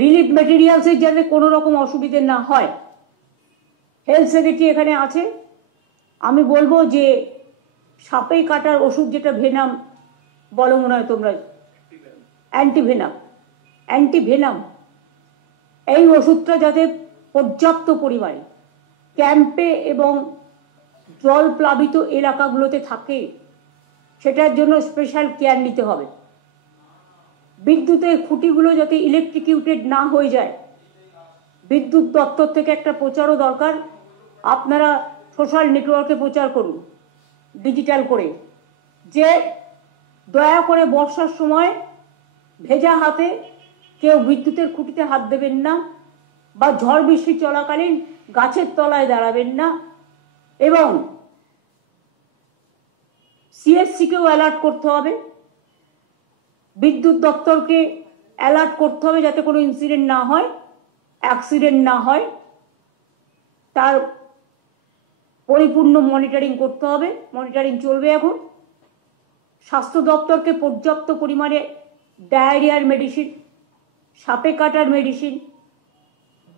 Relief মেটেরিয়ালসের যাতে কোনো রকম অসুবিধে না হয়। হেলথ সেক্রেটারি এখানে আছে, আমি বলবো যে সাপে কাটার ওষুধ যেটা ভেনাম বলো মনে হয় তোমরা, অ্যান্টিভেনাম, এই ওষুধটা যাতে পর্যাপ্ত পরিমাণে ক্যাম্পে এবং জল প্লাবিত এলাকাগুলোতে থাকে সেটার জন্য স্পেশাল কেয়ার নিতে হবে। বিদ্যুতের খুঁটিগুলো যাতে ইলেকট্রিকিউটেড না হয়ে যায়, বিদ্যুৎ দপ্তর থেকে একটা প্রচারও দরকার। আপনারা সোশ্যাল নেটওয়ার্কে প্রচার করুন ডিজিটাল করে, যে দয়া করে বর্ষার সময় ভেজা হাতে কেউ বিদ্যুতের খুঁটিতে হাত দেবেন না, বা ঝড় বৃষ্টি চলাকালীন গাছের তলায় দাঁড়াবেন না, এবং সিএসসিকেও অ্যালার্ট করতে হবে, বিদ্যুৎ দপ্তরকে অ্যালার্ট করতে হবে যাতে কোনো ইনসিডেন্ট না হয়, অ্যাক্সিডেন্ট না হয়, তার পরিপূর্ণ মনিটরিং করতে হবে। মনিটরিং চলবে এখন। স্বাস্থ্য দপ্তরকে পর্যাপ্ত পরিমাণে ডায়রিয়ার মেডিসিন, সাপে কাটার মেডিসিন,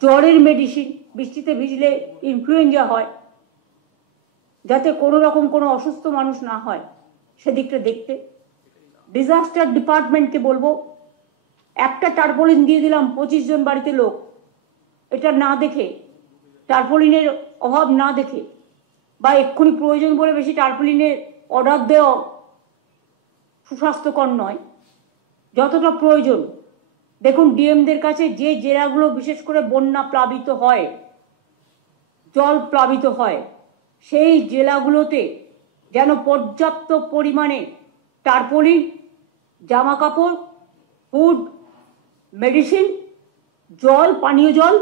জ্বরের মেডিসিন, বৃষ্টিতে ভিজলে ইনফ্লুয়েঞ্জা হয়, যাতে কোনো রকম কোনো অসুস্থ মানুষ না হয় সেদিকটা দেখতে। ডিজাস্টার ডিপার্টমেন্টকে বলবো, একটা টার্পোলিন দিয়ে দিলাম 25 জন বাড়িতে লোক, এটা না দেখে, টার্পোলিনের অভাব না দেখে, বা এক্ষুনি প্রয়োজন বলে বেশি টার্পোলিনের অর্ডার দেওয়া সুস্বাস্থ্যকর নয়। যতটা প্রয়োজন দেখুন, ডিএমদের কাছে যে জেলাগুলো বিশেষ করে বন্যা প্লাবিত হয়, জল প্লাবিত হয়, সেই জেলাগুলোতে যেন পর্যাপ্ত পরিমাণে টার্পোলিন, জামা কাপড়, ফুড, মেডিসিন, জল, পানীয় জল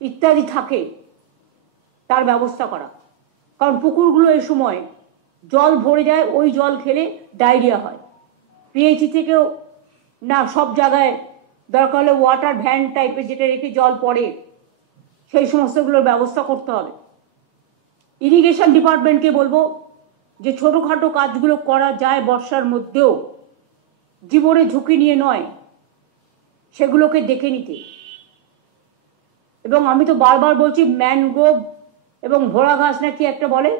ইত্যাদি থাকে, তার ব্যবস্থা করা। কারণ পুকুরগুলো এই সময় জল ভরে যায়, ওই জল খেলে ডায়রিয়া হয়। পিএইচি থেকেও না, সব জায়গায় দরকার হলে ওয়াটার ভ্যান টাইপের যেটা রেখে জল পড়ে, সেই সমস্তগুলোর ব্যবস্থা করতে হবে। ইরিগেশন ডিপার্টমেন্টকে বলবো যে ছোটোখাটো কাজগুলো করা যায় বর্ষার মধ্যেও, জীবনে ঝুঁকি নিয়ে নয়, সেগুলোকে দেখে নিতে। এবং আমি তো বারবার বলছি, ম্যানগ্রোভ এবং ভোড়া ঘাস নাকি একটা বলে,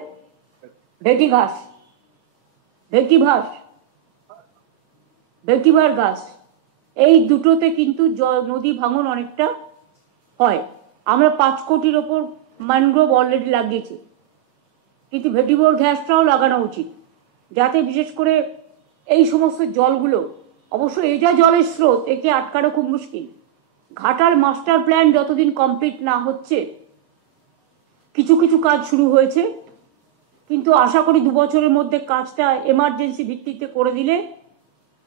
ভেটিভার ঘাস, এই দুটোতে কিন্তু নদী ভাঙন অনেকটা হয়। আমরা 5 কোটির ওপর ম্যানগ্রোভ অলরেডি লাগিয়েছি, কিন্তু ভেটিভার ঘাসটাও লাগানো উচিত, যাতে বিশেষ করে এই সমস্ত জলগুলো, অবশ্য এই যা জলের স্রোত, একে আটকানো খুব মুশকিল। ঘাটাল মাস্টার প্ল্যান যতদিন কমপ্লিট না হচ্ছে, কিছু কিছু কাজ শুরু হয়েছে, কিন্তু আশা করি 2 বছরের মধ্যে কাজটা এমার্জেন্সি ভিত্তিতে করে দিলে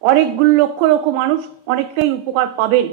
অনেকগুলো লক্ষ লক্ষ মানুষ অনেকটাই উপকার পাবেন।